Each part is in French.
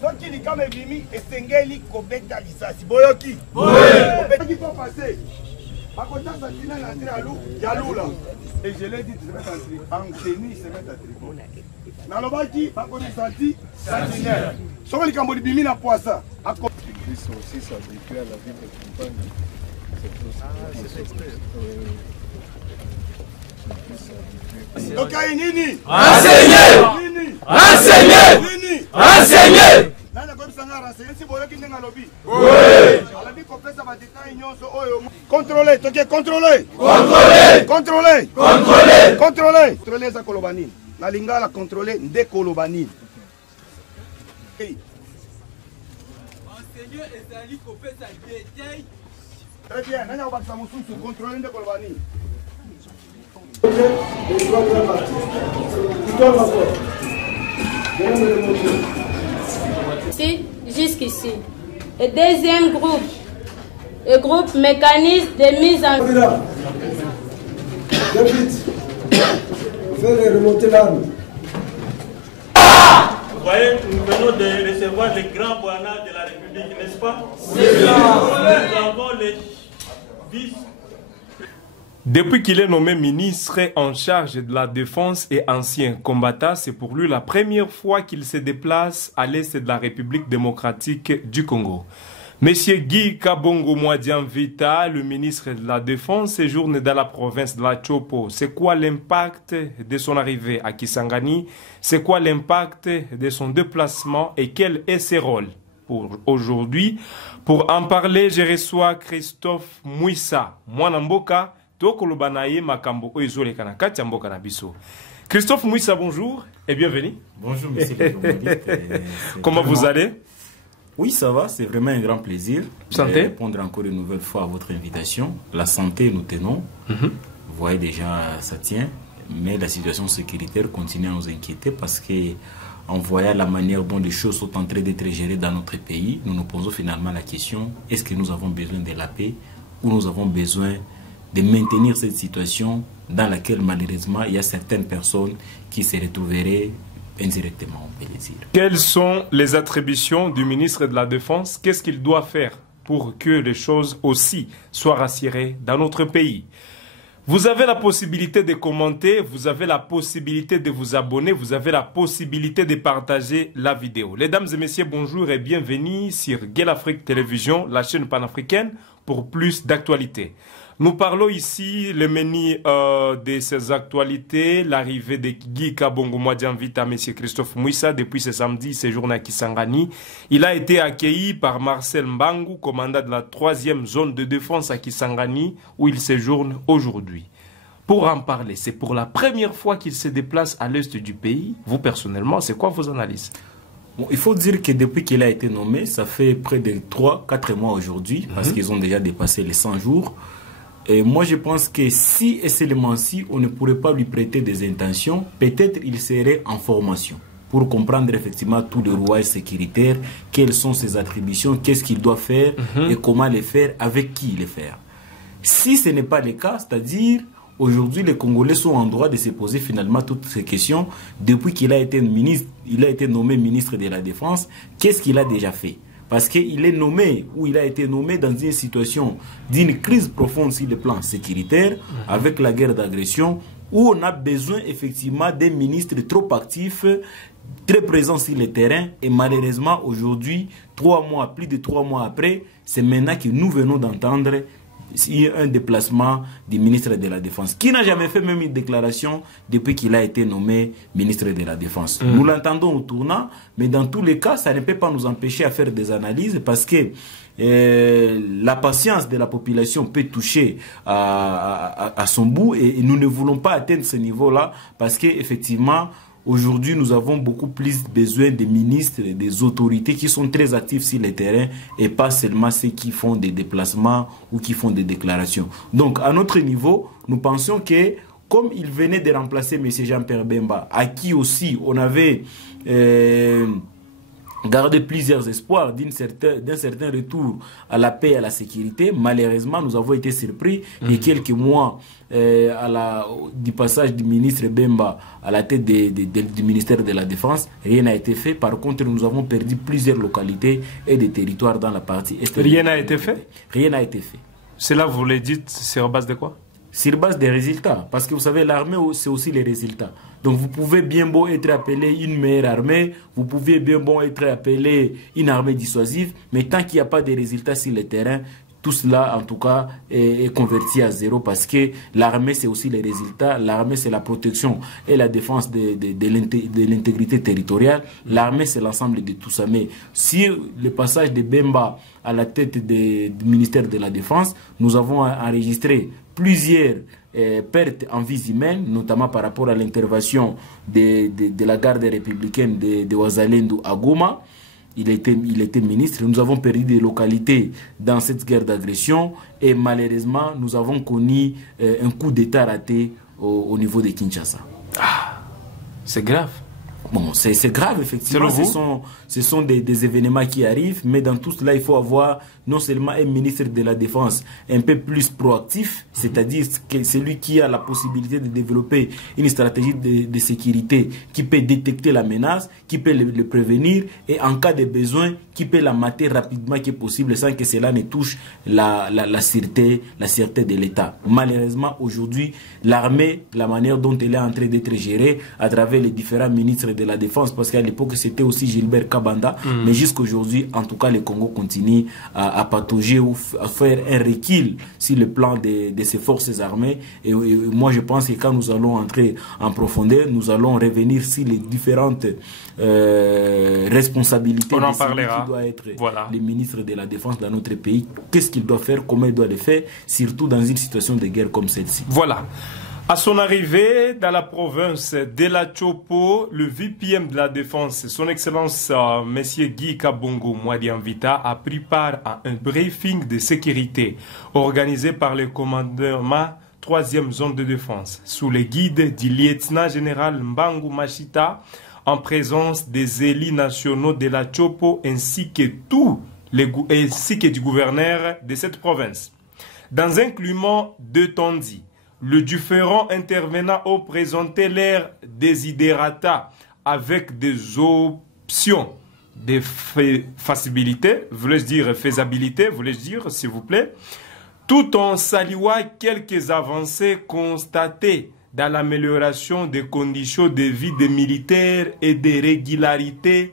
Soki likama ebimi esengeli kobeta lisasi. Boyoki. Obetaki pas passer. Bakotasa tina na entre ya lula. Et je l'ai dit, tu se mets en tenue, se met à tricot. Nalobaki, bakoni santi, sentinelle. Soki likambo libimi na poisa. Ils sont aussi s'habitués à la vie de campagne. Donc, nini? Enseigner! Enseigner! Enseigner! Contrôlez, contrôlez! Contrôler! Contrôlez! Contrôler! Contrôlez! Contrôlez za kolobani. Na lingala contrôler nde kolobani. Enseigner ezali kopesa détail. Très bien, nanya obakisa mususu contrôler nde kolobani. Ici, jusqu'ici. Le deuxième groupe, le groupe mécanisme de mise en... Faites remonter l'arme. Vous voyez, nous venons de recevoir les grands boinas de la République, n'est-ce pas? Nous avons les vice. Depuis qu'il est nommé ministre en charge de la défense et ancien combattant, c'est pour lui la première fois qu'il se déplace à l'est de la République démocratique du Congo. Monsieur Guy Kabongo Mwadian Vita, le ministre de la Défense, séjourne dans la province de la Chopo. C'est quoi l'impact de son arrivée à Kisangani? C'est quoi l'impact de son déplacement et quel est ses rôles? Pour aujourd'hui, pour en parler, je reçois Christophe Mouissa, Mwanamboka, Christophe Mouissa, bonjour et bienvenue. Bonjour, monsieur le journaliste. Comment vous allez? Oui, ça va, c'est vraiment un grand plaisir de répondre encore une nouvelle fois à votre invitation. La santé, nous tenons. Vous voyez déjà, ça tient. Mais la situation sécuritaire continue à nous inquiéter parce que, en voyant la manière dont les choses sont en train d'être gérées dans notre pays, nous nous posons finalement la question, est-ce que nous avons besoin de la paix ou nous avons besoin de maintenir cette situation dans laquelle malheureusement il y a certaines personnes qui se retrouveraient indirectement, on peut le dire. Quelles sont les attributions du ministre de la Défense? Qu'est-ce qu'il doit faire pour que les choses aussi soient rassurées dans notre pays? Vous avez la possibilité de commenter, vous avez la possibilité de vous abonner, vous avez la possibilité de partager la vidéo. Mesdames et messieurs, bonjour et bienvenue sur Gueule Afrique Télévision, la chaîne panafricaine, pour plus d'actualités. Nous parlons ici le menu de ces actualités, l'arrivée de Guy Kabongo Mwadian Vita, M. Christophe Mouissa, depuis ce samedi, séjourne à Kisangani. Il a été accueilli par Marcel Mbangu, commandant de la 3e zone de défense à Kisangani, où il séjourne aujourd'hui. Pour en parler, c'est pour la première fois qu'il se déplace à l'est du pays. Vous, personnellement, c'est quoi vos analyses? Bon, il faut dire que depuis qu'il a été nommé, ça fait près de 3-4 mois aujourd'hui, parce qu'ils ont déjà dépassé les 100 jours. Et moi, je pense que si et seulement si on ne pourrait pas lui prêter des intentions, peut-être il serait en formation pour comprendre effectivement tout le rouage sécuritaire, quelles sont ses attributions, qu'est-ce qu'il doit faire et comment les faire, avec qui les faire. Si ce n'est pas le cas, c'est-à-dire aujourd'hui les Congolais sont en droit de se poser finalement toutes ces questions depuis qu'il a été ministre, il a été nommé ministre de la Défense, qu'est-ce qu'il a déjà fait? Parce qu'il est nommé, ou il a été nommé dans une situation d'une crise profonde sur le plan sécuritaire, avec la guerre d'agression, où on a besoin effectivement des ministres trop actifs, très présents sur le terrain. Et malheureusement, aujourd'hui, plus de 3 mois après, c'est maintenant que nous venons d'entendre un déplacement du ministre de la Défense, qui n'a jamais fait même une déclaration depuis qu'il a été nommé ministre de la Défense. Nous l'entendons au tournant, mais dans tous les cas, ça ne peut pas nous empêcher à faire des analyses parce que la patience de la population peut toucher à son bout et nous ne voulons pas atteindre ce niveau-là parce qu'effectivement, aujourd'hui, nous avons beaucoup plus besoin des ministres et des autorités qui sont très actifs sur le terrain et pas seulement ceux qui font des déplacements ou qui font des déclarations. Donc, à notre niveau, nous pensons que, comme il venait de remplacer M. Jean-Pierre Bemba, à qui aussi on avait gardé plusieurs espoirs d'un certain retour à la paix et à la sécurité. Malheureusement, nous avons été surpris et quelques mois du passage du ministre Bemba à la tête du ministère de la Défense, rien n'a été fait. Par contre, nous avons perdu plusieurs localités et des territoires dans la partie est. Rien n'a été fait? Rien n'a été fait. Cela, vous le dites, sur base de quoi? Sur base des résultats. Parce que vous savez, l'armée, c'est aussi les résultats. Donc vous pouvez bien beau être appelé une meilleure armée, vous pouvez bien beau être appelé une armée dissuasive, mais tant qu'il n'y a pas de résultats sur le terrain, tout cela, en tout cas, est converti à zéro parce que l'armée, c'est aussi les résultats. L'armée, c'est la protection et la défense de l'intégrité territoriale. L'armée, c'est l'ensemble de tout ça. Mais si le passage de Bemba à la tête du ministère de la Défense, nous avons enregistré plusieurs pertes en vies humaines, notamment par rapport à l'intervention de la garde républicaine de Ouazalendo à Goma. Il était ministre. Nous avons perdu des localités dans cette guerre d'agression et malheureusement, nous avons connu un coup d'État raté au niveau de Kinshasa. Ah, c'est grave. Bon, c'est grave, effectivement. Ce sont des événements qui arrivent, mais dans tout cela, il faut avoir non seulement un ministre de la Défense un peu plus proactif, c'est-à-dire que celui qui a la possibilité de développer une stratégie de sécurité qui peut détecter la menace, qui peut le prévenir et en cas de besoin, qui peut la mater rapidement qui est possible sans que cela ne touche la sûreté de l'État. Malheureusement, aujourd'hui, l'armée, la manière dont elle est en train d'être gérée à travers les différents ministres de la Défense, parce qu'à l'époque, c'était aussi Gilbert Kabanda, mais jusqu'aujourd'hui, en tout cas, le Congo continue à patauger ou à faire un recul sur le plan de ses forces armées. Et moi, je pense que quand nous allons entrer en profondeur, nous allons revenir sur les différentes responsabilités. On en parlera. Qui doit être les ministres de la Défense dans notre pays. Qu'est-ce qu'il doit faire, comment il doit le faire, surtout dans une situation de guerre comme celle-ci. Voilà. À son arrivée dans la province de la Chopo, le VPM de la Défense, son Excellence Monsieur Guy Kabongo Mwadianvita, a pris part à un briefing de sécurité organisé par le commandement 3e zone de défense sous le guide du lieutenant-général Mbangu Machita en présence des élus nationaux de la Chopo ainsi que du gouverneur de cette province. Dans un climat détendu, les différents intervenants ont présenté leurs desiderata avec des options de faisabilité, voulais-je dire faisabilité, voulais-je dire s'il vous plaît, tout en saluant quelques avancées constatées dans l'amélioration des conditions de vie des militaires et des régularités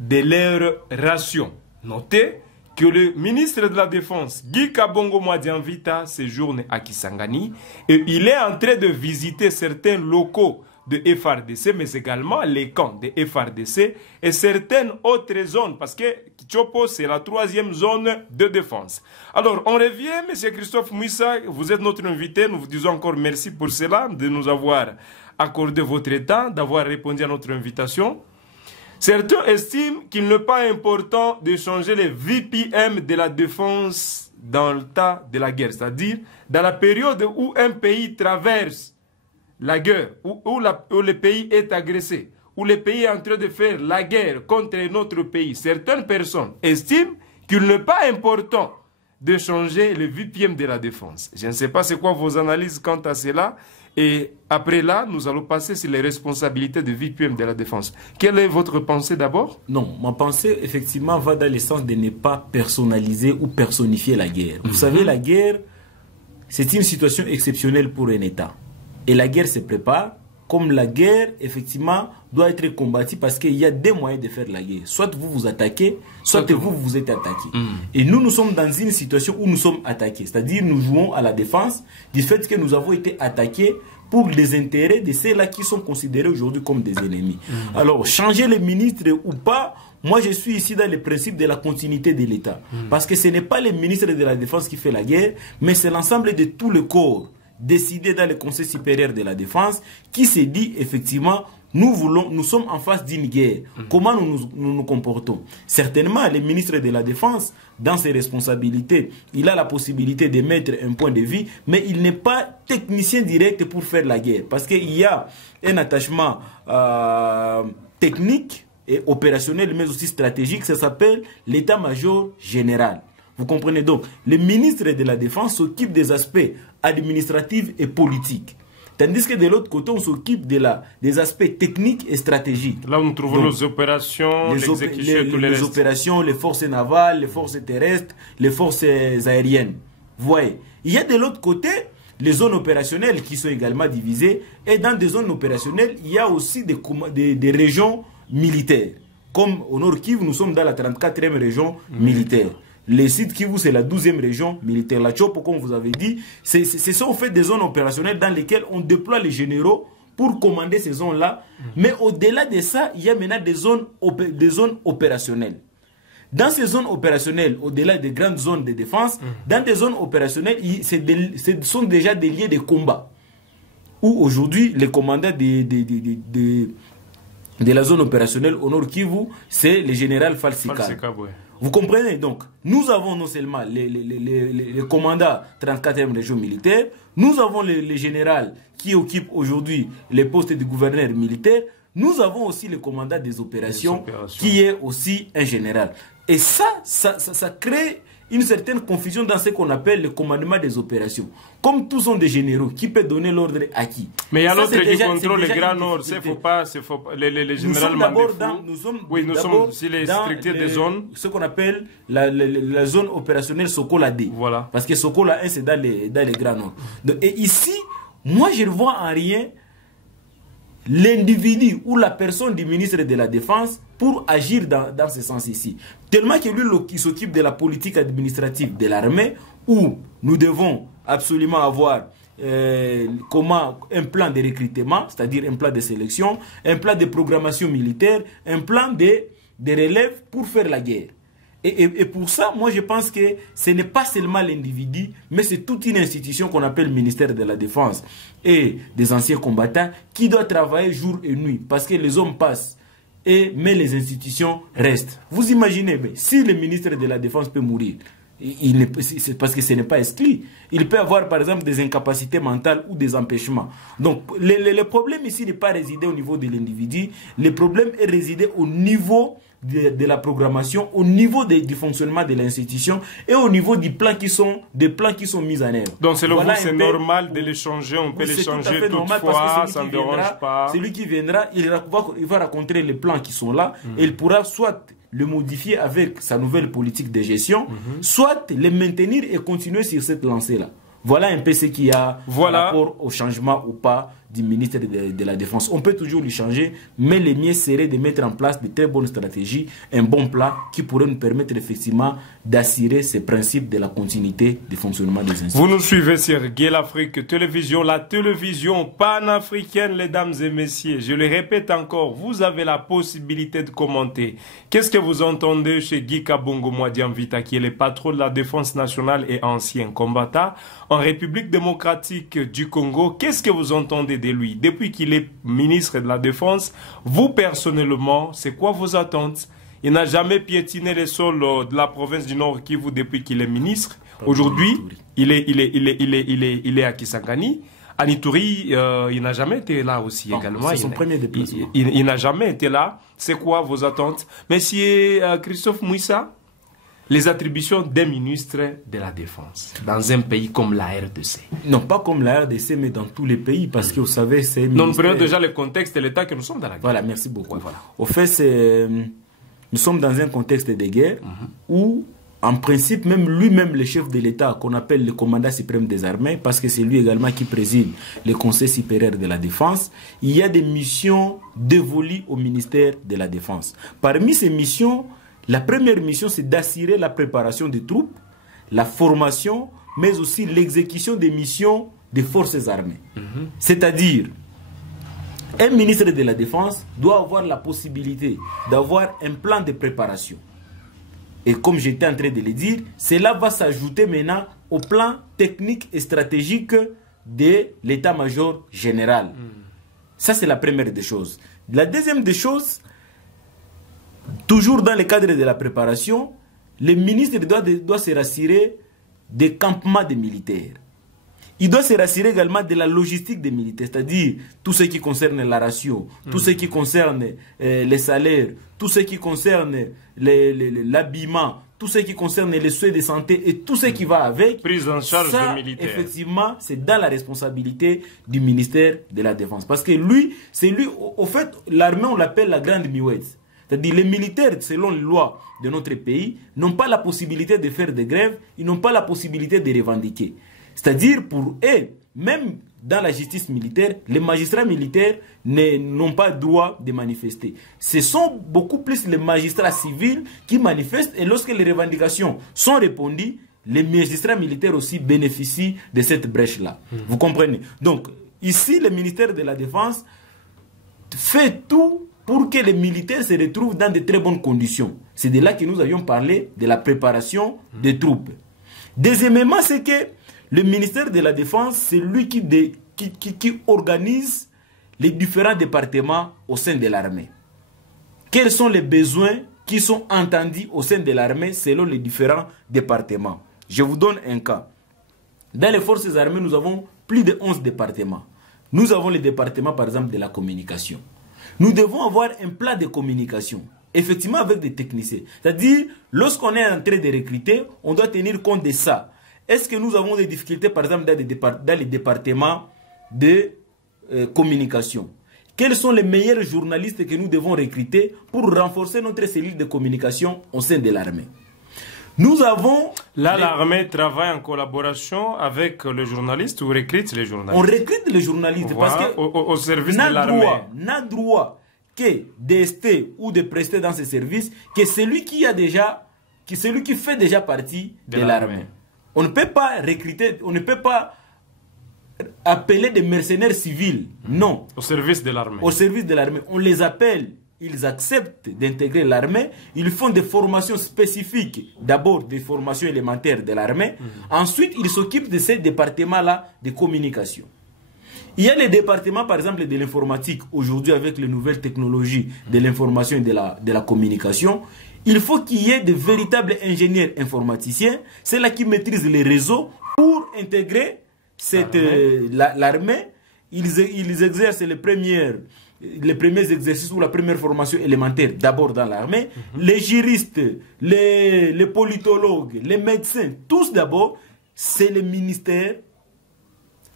de leurs rations. Notez que le ministre de la Défense, Guy Kabongo Mwadianvita, séjourne à Kisangani et il est en train de visiter certains locaux de FRDC, mais également les camps de FRDC et certaines autres zones, parce que Chopo, c'est la 3e zone de défense. Alors, on revient, M. Christophe Mouissa, vous êtes notre invité, nous vous disons encore merci pour cela, de nous avoir accordé votre temps, d'avoir répondu à notre invitation. Certains estiment qu'il n'est pas important de changer les VPM de la défense dans le temps de la guerre, c'est-à-dire dans la période où un pays traverse la guerre, où le pays est agressé, où le pays est en train de faire la guerre contre notre pays. Certaines personnes estiment qu'il n'est pas important de changer le VPM de la défense. Je ne sais pas c'est quoi vos analyses quant à cela. Et après là, nous allons passer sur les responsabilités de VPM de la Défense. Quelle est votre pensée d'abord? Non, ma pensée, effectivement, va dans le sens de ne pas personnaliser ou personnifier la guerre. Vous savez, la guerre, c'est une situation exceptionnelle pour un État. Et la guerre se prépare. Comme la guerre, effectivement, doit être combattue parce qu'il y a deux moyens de faire la guerre. Soit vous vous attaquez, soit vous êtes attaqué. Et nous sommes dans une situation où nous sommes attaqués. C'est-à-dire nous jouons à la défense du fait que nous avons été attaqués pour les intérêts de ceux-là qui sont considérés aujourd'hui comme des ennemis. Alors, changer les ministres ou pas, moi je suis ici dans le principe de la continuité de l'État. Parce que ce n'est pas le ministre de la Défense qui fait la guerre, mais c'est l'ensemble de tout le corps décidé dans le Conseil supérieur de la Défense qui s'est dit effectivement nous sommes en face d'une guerre. Comment nous comportons? Certainement, le ministre de la Défense, dans ses responsabilités, il a la possibilité de mettre un point de vue, mais il n'est pas technicien direct pour faire la guerre. Parce qu'il y a un attachement technique opérationnel, mais aussi stratégique, ça s'appelle l'état-major général. Vous comprenez donc, le ministre de la Défense s'occupe des aspects administratifs et politiques. Tandis que de l'autre côté, on s'occupe des aspects techniques et stratégiques. Là, nous trouvons nos opérations, l'exécution et tous les opérations, les forces navales, les forces terrestres, les forces aériennes. Vous voyez, il y a de l'autre côté les zones opérationnelles qui sont également divisées. Et dans des zones opérationnelles, il y a aussi des régions militaires. Comme au Nord Kivu, nous sommes dans la 34e région militaire. Le Sud Kivu, c'est la 12e région militaire. La Chopo, comme vous avez dit, ce sont en fait des zones opérationnelles dans lesquelles on déploie les généraux pour commander ces zones-là. Mais au-delà de ça, il y a maintenant des zones opérationnelles. Dans ces zones opérationnelles, au-delà des grandes zones de défense, dans des zones opérationnelles, ce sont déjà des lieux de combat. Où aujourd'hui, les commandants de la zone opérationnelle au Nord Kivu, c'est le général Falsika. Ouais. Vous comprenez donc, nous avons non seulement les commandants 34e région militaire, nous avons les généraux qui occupent aujourd'hui les postes de gouverneur militaire, nous avons aussi le commandant des opérations qui est aussi un général. Et ça crée une certaine confusion dans ce qu'on appelle le commandement des opérations. Comme tous sont des généraux, qui peut donner l'ordre à qui? Mais il y a l'autre qui contrôle le Grand Nord, c'est faut pas, les généraux nous sommes sur les strictés des zones. Ce qu'on appelle la zone opérationnelle Sokola D. Voilà. Parce que Sokola 1, c'est dans les Grands Nord. Et ici, moi je ne vois en rien l'individu ou la personne du ministre de la Défense pour agir dans ce sens ici. Tellement que lui qui s'occupe de la politique administrative de l'armée, où nous devons absolument avoir un plan de recrutement, c'est-à-dire un plan de sélection, un plan de programmation militaire, un plan de relève pour faire la guerre. Et pour ça, moi je pense que ce n'est pas seulement l'individu, mais c'est toute une institution qu'on appelle ministère de la Défense et des anciens combattants qui doit travailler jour et nuit parce que les hommes passent, mais les institutions restent. Vous imaginez, mais si le ministre de la Défense peut mourir, c'est parce que ce n'est pas exclu. Il peut avoir par exemple des incapacités mentales ou des empêchements. Donc le problème ici n'est pas résidé au niveau de l'individu, le problème est résidé au niveau de la programmation, au niveau du fonctionnement de l'institution et au niveau des plans qui sont mis en œuvre. Donc selon vous, c'est normal de les changer, on peut les changer toutefois, ça ne dérange pas. Celui qui viendra, il va rencontrer les plans qui sont là et il pourra soit le modifier avec sa nouvelle politique de gestion, soit les maintenir et continuer sur cette lancée-là. Voilà un peu ce qu'il y a par rapport au changement ou pas du ministre de la Défense. On peut toujours lui changer, mais le mieux serait de mettre en place de très bonnes stratégies, un bon plan qui pourrait nous permettre effectivement d'assurer ces principes de la continuité du fonctionnement des institutions. Vous nous suivez sur Gay l'Afrique Télévision, la télévision panafricaine, mesdames et messieurs. Je le répète encore, vous avez la possibilité de commenter. Qu'est-ce que vous entendez chez Guy Kabongo Mwadiamvita, qui est le patron de la Défense nationale et ancien combattant en République démocratique du Congo? Qu'est-ce que vous entendez de lui depuis qu'il est ministre de la Défense? Vous personnellement, c'est quoi vos attentes? Il n'a jamais piétiné les sols de la province du Nord Kivu depuis qu'il est ministre. Aujourd'hui, il est à Kisangani. À Ituri, il n'a jamais été là aussi également. C'est son premier déplacement. Il n'a jamais été là. C'est quoi vos attentes? Monsieur Christophe Mouissa, les attributions des ministres de la Défense dans un pays comme la RDC? Non, pas comme la RDC, mais dans tous les pays, parce que vous savez, c'est... Non, nous prenons déjà le contexte et l'état que nous sommes dans la guerre. Voilà, merci beaucoup. Ouais, voilà. Au fait, nous sommes dans un contexte de guerre où, en principe, même lui-même, le chef de l'État, qu'on appelle le commandant suprême des armées, parce que c'est lui également qui préside le Conseil supérieur de la Défense, il y a des missions dévolues au ministère de la Défense. Parmi ces missions, la première mission, c'est d'assurer la préparation des troupes, la formation, mais aussi l'exécution des missions des forces armées. C'est-à-dire, un ministre de la Défense doit avoir la possibilité d'avoir un plan de préparation. Et comme j'étais en train de le dire, cela va s'ajouter maintenant au plan technique et stratégique de l'état-major général. Ça, c'est la première des choses. La deuxième des choses, toujours dans le cadre de la préparation, le ministre doit se rassurer des campements des militaires. il doit se rassurer également de la logistique des militaires, c'est-à-dire tout ce qui concerne la ration, tout ce qui concerne les salaires, tout ce qui concerne l'habillement, tout ce qui concerne les soins de santé et tout ce qui va avec. Prise en charge ça, des militaires. Effectivement, c'est dans la responsabilité du ministère de la Défense. Parce que lui, c'est lui, au fait, l'armée, on l'appelle la grande miouette. C'est-à-dire les militaires, selon les lois de notre pays, n'ont pas la possibilité de faire des grèves, ils n'ont pas la possibilité de revendiquer. C'est-à-dire pour eux, même dans la justice militaire, les magistrats militaires n'ont pas le droit de manifester. Ce sont beaucoup plus les magistrats civils qui manifestent et lorsque les revendications sont répondues, les magistrats militaires aussi bénéficient de cette brèche-là. Vous comprenez? Donc, ici, le ministère de la Défense fait tout pour que les militaires se retrouvent dans de très bonnes conditions. C'est de là que nous avions parlé de la préparation des troupes. Deuxièmement, c'est que le ministère de la Défense, c'est lui qui organise les différents départements au sein de l'armée. Quels sont les besoins qui sont entendus au sein de l'armée selon les différents départements? Je vous donne un cas. Dans les forces armées, nous avons plus de 11 départements. Nous avons le département, par exemple, de la communication. Nous devons avoir un plan de communication, effectivement avec des techniciens. C'est-à-dire, lorsqu'on est en train de recruter, on doit tenir compte de ça. Est-ce que nous avons des difficultés, par exemple, dans les départements de communication? Quels sont les meilleurs journalistes que nous devons recruter pour renforcer notre cellule de communication au sein de l'armée? Nous avons... Là, l'armée travaille en collaboration avec le journaliste ou recrute les journalistes? On recrute les journalistes voilà, parce que... Au service de l'armée. N'a droit que d'ester ou de prester dans ce service que celui qui fait déjà partie de l'armée. On ne peut pas recruter, on ne peut pas appeler des mercenaires civils. Non. Au service de l'armée. Au service de l'armée. On les appelle, ils acceptent d'intégrer l'armée. Ils font des formations spécifiques. D'abord, des formations élémentaires de l'armée. Ensuite, ils s'occupent de ces départements-là de communication. Il y a les départements, par exemple, de l'informatique. Aujourd'hui, avec les nouvelles technologies de l'information et de la communication, il faut qu'il y ait de véritables ingénieurs informaticiens, c'est là qui maîtrisent les réseaux pour intégrer l'armée. Ils exercent les premiers exercices ou la première formation élémentaire d'abord dans l'armée. Les juristes, les politologues, les médecins, tous d'abord, c'est le ministère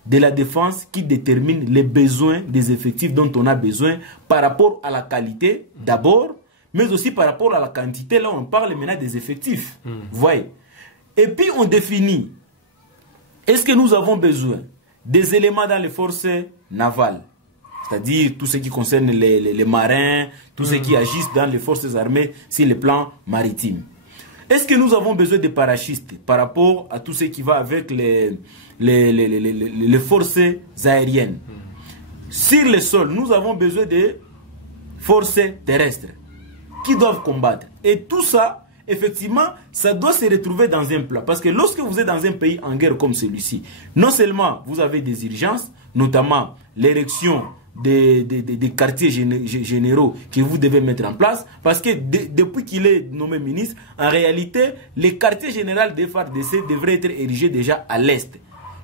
de la Défense qui détermine les besoins des effectifs dont on a besoin par rapport à la qualité d'abord, mais aussi par rapport à la quantité. Là, on parle maintenant des effectifs. Vous voyez. Et puis, on définit, est-ce que nous avons besoin des éléments dans les forces navales, c'est-à-dire tout ce qui concerne les marins, tout ce qui agissent dans les forces armées sur le plan maritime. Est-ce que nous avons besoin de parachutistes par rapport à tout ce qui va avec les forces aériennes? Sur le sol, nous avons besoin de forces terrestres qui doivent combattre. Et tout ça, effectivement, ça doit se retrouver dans un plan. Parce que lorsque vous êtes dans un pays en guerre comme celui-ci, non seulement vous avez des urgences, notamment l'érection des quartiers généraux que vous devez mettre en place, parce que depuis qu'il est nommé ministre, en réalité, les quartiers généraux des FARDC devraient être érigés déjà à l'est.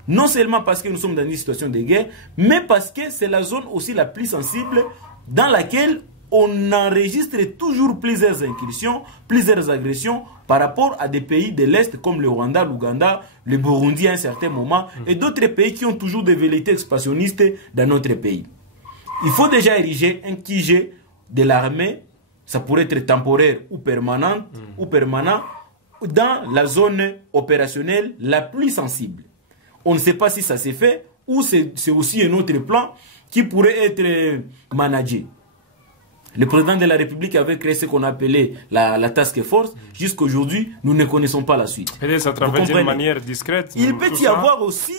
Non seulement parce que nous sommes dans une situation de guerre, mais parce que c'est la zone aussi la plus sensible dans laquelle on enregistre toujours plusieurs incursions, plusieurs agressions par rapport à des pays de l'Est comme le Rwanda, l'Ouganda, le Burundi à un certain moment, et d'autres pays qui ont toujours des velléités expansionnistes dans notre pays. Il faut déjà ériger un QG de l'armée, ça pourrait être temporaire ou permanent, dans la zone opérationnelle la plus sensible. On ne sait pas si ça s'est fait ou c'est aussi un autre plan qui pourrait être managé. Le président de la République avait créé ce qu'on appelait la task force. Jusqu'à aujourd'hui, nous ne connaissons pas la suite. Et ça travaille d'une manière discrète. Il peut y avoir aussi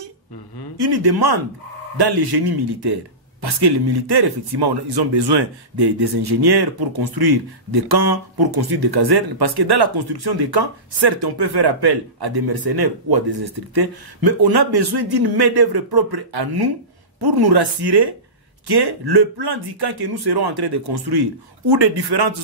une demande dans les génies militaires. Parce que les militaires, effectivement, ils ont besoin des ingénieurs pour construire des camps, pour construire des casernes. Parce que dans la construction des camps, certes, on peut faire appel à des mercenaires ou à des instructeurs, mais on a besoin d'une main-d'œuvre propre à nous pour nous rassurer que le plan d'ICAN que nous serons en train de construire ou de différentes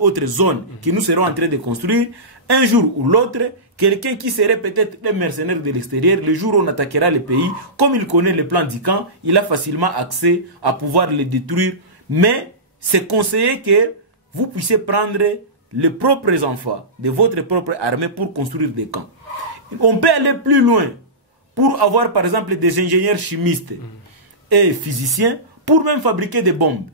autres zones que nous serons en train de construire, un jour ou l'autre, quelqu'un qui serait peut-être un mercenaire de l'extérieur, le jour où on attaquera le pays, comme il connaît le plan d'ICAN, il a facilement accès à pouvoir le détruire. Mais c'est conseillé que vous puissiez prendre les propres enfants de votre propre armée pour construire des camps. On peut aller plus loin pour avoir par exemple des ingénieurs chimistes et physiciens pour même fabriquer des bombes,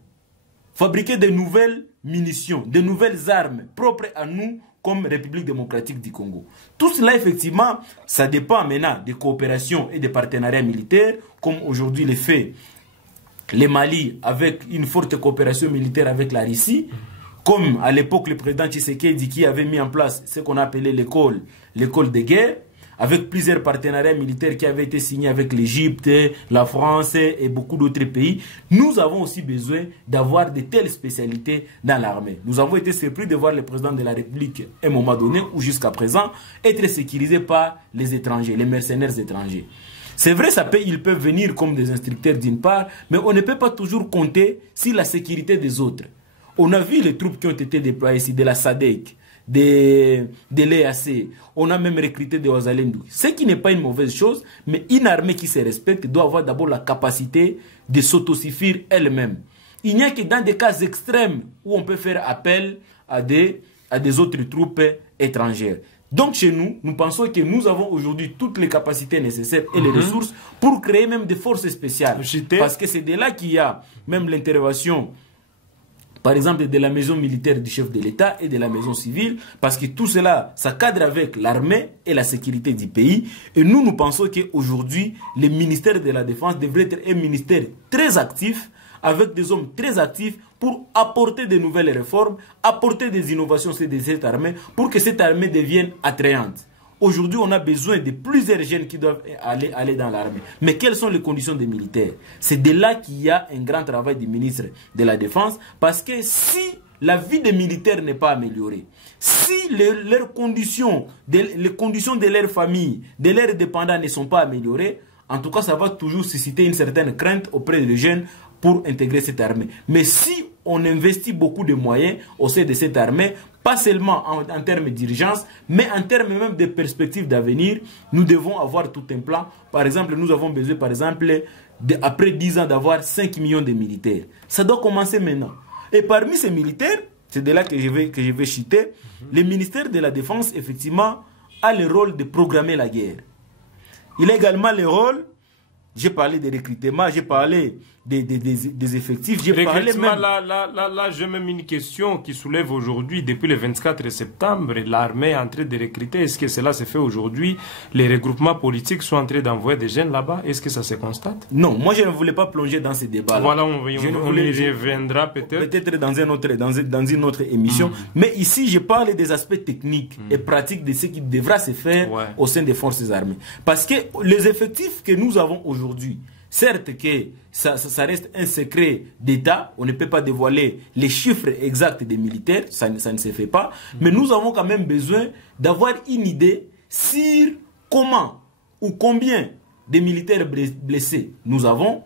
fabriquer de nouvelles munitions, de nouvelles armes propres à nous comme République démocratique du Congo. Tout cela, effectivement, ça dépend maintenant des coopérations et des partenariats militaires, comme aujourd'hui le fait le Mali avec une forte coopération militaire avec la Russie, comme à l'époque le président Tshisekedi qui avait mis en place ce qu'on appelait l'école de guerre, avec plusieurs partenariats militaires qui avaient été signés avec l'Égypte, la France et beaucoup d'autres pays. Nous avons aussi besoin d'avoir de telles spécialités dans l'armée. Nous avons été surpris de voir le président de la République à un moment donné, ou jusqu'à présent, être sécurisé par les étrangers, les mercenaires étrangers. C'est vrai, ils peuvent venir comme des instructeurs d'une part, mais on ne peut pas toujours compter sur la sécurité des autres. On a vu les troupes qui ont été déployées ici, de la SADC, de l'EAC, on a même recruté des Ouazalendou. Ce qui n'est pas une mauvaise chose, mais une armée qui se respecte doit avoir d'abord la capacité de s'autosuffire elle-même. Il n'y a que dans des cas extrêmes où on peut faire appel à des autres troupes étrangères. Donc chez nous, nous pensons que nous avons aujourd'hui toutes les capacités nécessaires et les ressources pour créer même des forces spéciales. Parce que c'est de là qu'il y a même l'intervention, par exemple, de la maison militaire du chef de l'État et de la maison civile, parce que tout cela, ça cadre avec l'armée et la sécurité du pays. Et nous pensons qu'aujourd'hui, le ministère de la Défense devrait être un ministère très actif, avec des hommes très actifs pour apporter de nouvelles réformes, apporter des innovations de cette armée, pour que cette armée devienne attrayante. Aujourd'hui, on a besoin de plusieurs jeunes qui doivent aller dans l'armée. Mais quelles sont les conditions des militaires? C'est de là qu'il y a un grand travail du ministre de la Défense, parce que si la vie des militaires n'est pas améliorée, si les conditions de leur famille, de leurs dépendants ne sont pas améliorées, en tout cas, ça va toujours susciter une certaine crainte auprès des jeunes pour intégrer cette armée. Mais si on investit beaucoup de moyens au sein de cette armée, pas seulement en termes d'urgence, mais en termes même de perspectives d'avenir, nous devons avoir tout un plan. Par exemple, nous avons besoin, par exemple, après 10 ans, d'avoir 5 millions de militaires. Ça doit commencer maintenant. Et parmi ces militaires, c'est de là que je vais citer, le ministère de la Défense, effectivement, a le rôle de programmer la guerre. Il a également le rôle, j'ai parlé des recrutements, j'ai parlé des effectifs, j'ai parlé même... Là, j'ai même une question qui soulève aujourd'hui, depuis le 24 septembre, l'armée est en train de recruter. Est-ce que cela se fait aujourd'hui? Les regroupements politiques sont en train d'envoyer des jeunes là-bas. Est-ce que ça se constate? Non, moi je ne voulais pas plonger dans ces débats-là. Voilà, on y reviendra peut-être. Peut-être dans une autre émission. Mais ici, je parle des aspects techniques et pratiques de ce qui devra se faire au sein des forces armées. Parce que les effectifs que nous avons aujourd'hui, certes que ça reste un secret d'État, on ne peut pas dévoiler les chiffres exacts des militaires, ça ne se fait pas, mais nous avons quand même besoin d'avoir une idée sur comment ou combien de militaires blessés nous avons,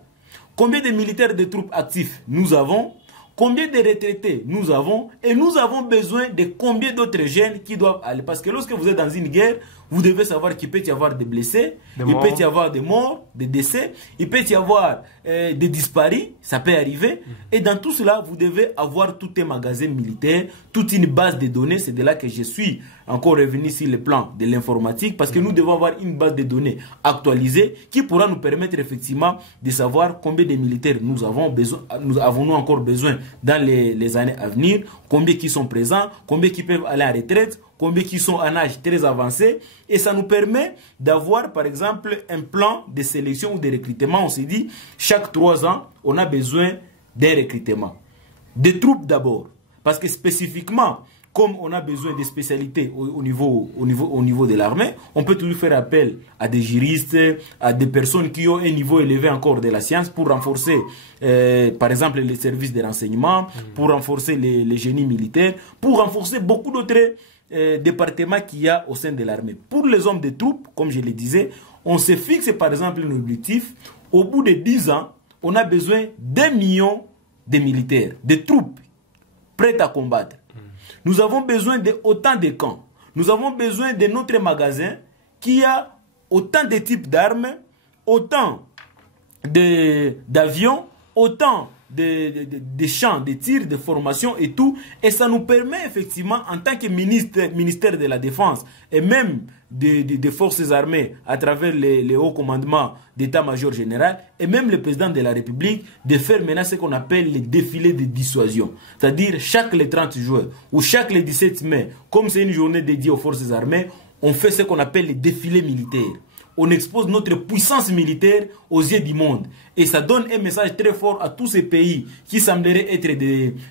combien de militaires de troupes actifs nous avons, combien de retraités nous avons, et nous avons besoin de combien d'autres jeunes qui doivent aller. Parce que lorsque vous êtes dans une guerre, vous devez savoir qu'il peut y avoir des blessés, il peut y avoir des morts, des décès, il peut y avoir des disparus, ça peut arriver. Et dans tout cela, vous devez avoir tout un magasin militaire, toute une base de données. C'est de là que je suis encore revenu sur le plan de l'informatique, parce que nous devons avoir une base de données actualisée qui pourra nous permettre effectivement de savoir combien de militaires nous avons encore besoin dans les années à venir, combien qui sont présents, combien qui peuvent aller en retraite, combien qui sont en âge très avancé, et ça nous permet d'avoir par exemple un plan de sélection ou de recrutement. On s'est dit, chaque 3 ans, on a besoin d'un recrutement. Des troupes d'abord, parce que spécifiquement, comme on a besoin de spécialités au niveau de l'armée, on peut toujours faire appel à des juristes, à des personnes qui ont un niveau élevé encore de la science pour renforcer, par exemple, les services de renseignement, pour renforcer les génies militaires, pour renforcer beaucoup d'autres départements qu'il y a au sein de l'armée. Pour les hommes de troupes, comme je le disais, on se fixe par exemple un objectif. Au bout de 10 ans, on a besoin d'1 million de militaires, de troupes prêtes à combattre. Nous avons besoin de autant de camps. Nous avons besoin de notre magasin qui a autant de types d'armes, autant d'avions, autant de champs, de tirs, de formation et tout. Et ça nous permet effectivement, en tant que ministère de la Défense et même des forces armées, à travers les hauts commandements d'état-major général et même le président de la République, de faire maintenant ce qu'on appelle les défilés de dissuasion. C'est-à-dire chaque les 30 juin ou chaque les 17 mai, comme c'est une journée dédiée aux forces armées, on fait ce qu'on appelle les défilés militaires. On expose notre puissance militaire aux yeux du monde. Et ça donne un message très fort à tous ces pays qui sembleraient être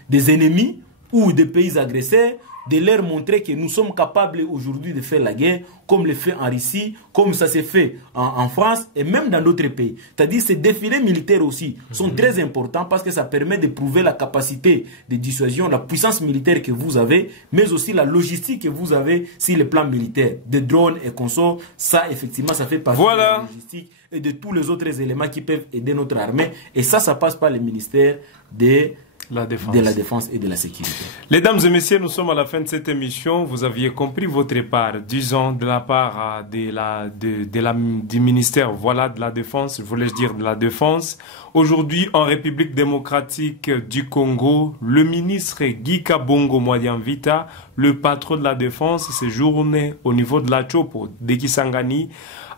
des ennemis ou des pays agresseurs, de leur montrer que nous sommes capables aujourd'hui de faire la guerre, comme le fait en Russie, comme ça s'est fait en France et même dans d'autres pays. C'est-à-dire ces défilés militaires aussi sont très importants parce que ça permet de prouver la capacité de dissuasion, la puissance militaire que vous avez, mais aussi la logistique que vous avez sur le plan militaire, des drones et consorts. Ça, effectivement, ça fait partie de la logistique et de tous les autres éléments qui peuvent aider notre armée. Et ça passe par le ministère de la défense et de la sécurité. Mesdames et messieurs, nous sommes à la fin de cette émission. Vous aviez compris votre part, disons, de la part du ministère de la Défense, voulais-je dire de la Défense. Aujourd'hui, en République démocratique du Congo, le ministre Guy Kabongo Mwadiamvita, le patron de la Défense, séjourne au niveau de la Chopo, de Kisangani.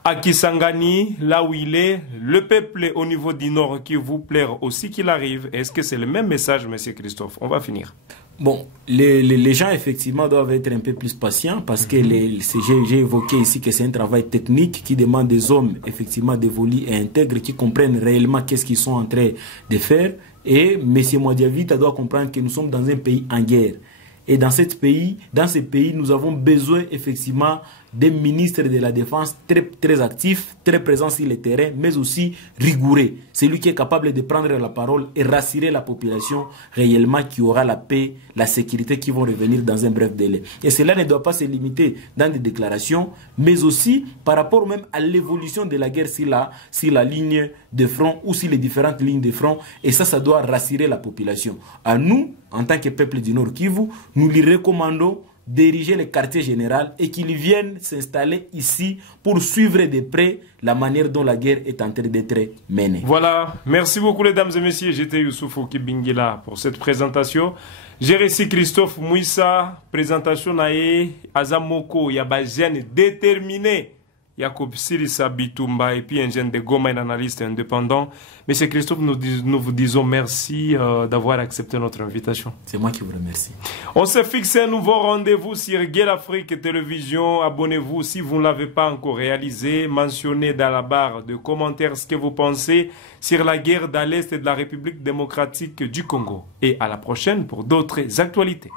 À Kisangani, là où il est, le peuple au niveau du Nord qui vous plaît aussi qu'il arrive. Est-ce que c'est le même message, monsieur Christophe? On va finir. Bon, les gens effectivement doivent être un peu plus patients parce que j'ai évoqué ici que c'est un travail technique qui demande des hommes effectivement dévolus et intègres qui comprennent réellement qu'est-ce qu'ils sont en train de faire. Et M. Mwadiamvita doit comprendre que nous sommes dans un pays en guerre. Et dans ce pays, nous avons besoin effectivement des ministres de la Défense très actifs, très présents sur le terrain, mais aussi rigoureux. C'est lui qui est capable de prendre la parole et rassurer la population réellement qui aura la paix, la sécurité qui vont revenir dans un bref délai. Et cela ne doit pas se limiter dans des déclarations, mais aussi par rapport même à l'évolution de la guerre sur la ligne de front ou sur les différentes lignes de front. Et ça doit rassurer la population. À nous, en tant que peuple du Nord Kivu, nous lui recommandons diriger le quartier général et qu'ils viennent s'installer ici pour suivre de près la manière dont la guerre est en train d'être menée. Voilà, merci beaucoup mesdames et messieurs, j'étais Youssoufou Kibingila pour cette présentation. J'ai reçu Christophe Mouissa, présentation nae Azamoko, Yabazien déterminé. Jacob Sirissa Bitumba et puis un jeune de Goma, un analyste indépendant. Monsieur Christophe, nous vous disons merci d'avoir accepté notre invitation. C'est moi qui vous remercie. On s'est fixé un nouveau rendez-vous sur Guerre Afrique Télévision. Abonnez-vous si vous ne l'avez pas encore réalisé. Mentionnez dans la barre de commentaires ce que vous pensez sur la guerre dans l'Est de la République démocratique du Congo. Et à la prochaine pour d'autres actualités.